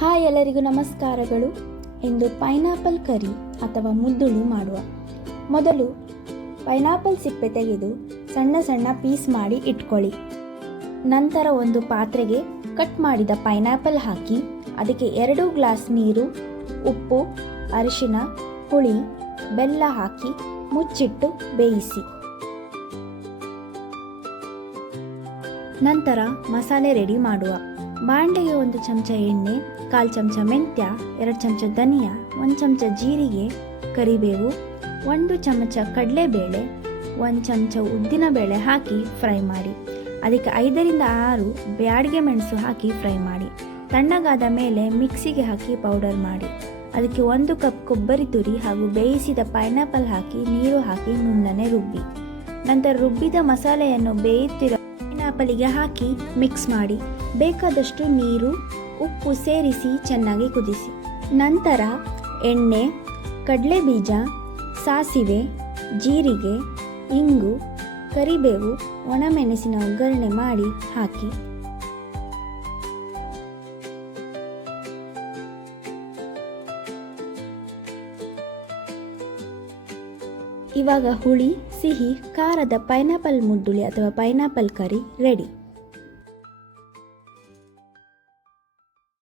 Hi, ಎಲ್ಲರಿಗೂ ನಮಸ್ಕಾರಗಳು. ಇಂದು pineapple ಕರಿ ಅಥವಾ ಮುದ್ದುಳಿ ಮಾಡುವ. ಮೊದಲು ಪೈನಾಪಲ್ ಸಿಪ್ಪೆ ತೆಗೆದು ಸಣ್ಣ ಸಣ್ಣ ಪೀಸ್ ಮಾಡಿ ಇಟ್ಕೊಳ್ಳಿ. ನಂತರ ಒಂದು ಪಾತ್ರೆಗೆ ಕಟ್ ಮಾಡಿದ ಪೈನಾಪಲ್ ಹಾಕಿ ಅದಕ್ಕೆ 2 ಗ್ಲಾಸ್ ನೀರು, ಉಪ್ಪು, ಅರಿಶಿನ, ಹುಳಿ, ಬೆಲ್ಲ ಹಾಕಿ ಮುಚ್ಚಿಟ್ಟು ಬೇಯಿಸಿ. ನಂತರ ಮಸಾಲೆ ರೆಡಿ ಮಾಡುವ. ಬಾಂಡೆಗೆ 1 ಚಮಚ ಎಣ್ಣೆ, 1/4 ಚಮಚ ಮೆಂತ್ಯ, 2 ಚಮಚ ಧನಿಯಾ, 1 ಚಮಚ ಜೀರಿಗೆ, ಕರಿಬೇವು, 1 ಚಮಚ ಕಡಲೆಬೇಳೆ, 1 ಚಮಚ ಉದ್ದಿನಬೇಳೆ ಹಾಕಿ ಫ್ರೈ ಮಾಡಿ. ಅದಕ್ಕೆ 5ರಿಂದ 6 ಬ್ಯಾಡಗೆ ಮೆಣಸು ಹಾಕಿ ಫ್ರೈ ಮಾಡಿ. ತಣ್ಣಗಾದ ಮೇಲೆ ಮಿಕ್ಸಿಗೆ ಹಾಕಿ ಪೌಡರ್ ಮಾಡಿ. ಅದಕ್ಕೆ 1 ಕಪ್ ಕೊಬ್ಬರಿ ತುರಿ ಹಾಗೂ ಬೇಯಿಸಿದ ಪೈನಾಪಲ್ ಹಾಕಿ ನೀರು ಹಾಕಿ ನುಣ್ಣನೆ ರುಬ್ಬಿ. ನಂತರ ರುಬ್ಬಿದ ಮಸಾಲೆಯನ್ನು ಬೇಯುತ್ತಿರುವ ಪೈನಾಪಲಿಗೆ ಹಾಕಿ ಮಿಕ್ಸ್ ಮಾಡಿ. ಬೇಕಾದಷ್ಟು ನೀರು, ಉಪ್ಪು ಸೇರಿಸಿ ಚೆನ್ನಾಗಿ ಕುದಿಸಿ. ನಂತರ ಎಣ್ಣೆ, ಕಡಲೆಬೀಜ, ಸಾಸಿವೆ, ಜೀರಿಗೆ, ಇಂಗು, ಕರಿಬೇವು, ಒಣಮೆಣಸಿನ ಒಗ್ಗರಣೆ ಮಾಡಿ ಹಾಕಿ. ಇವಾಗ ಹುಳಿ, ಸಿಹಿ, ಖಾರದ ಪೈನಾಪಲ್ ಮುದ್ದುಳಿ ಅಥವಾ ಪೈನಾಪಲ್ ಕರಿ ರೆಡಿ.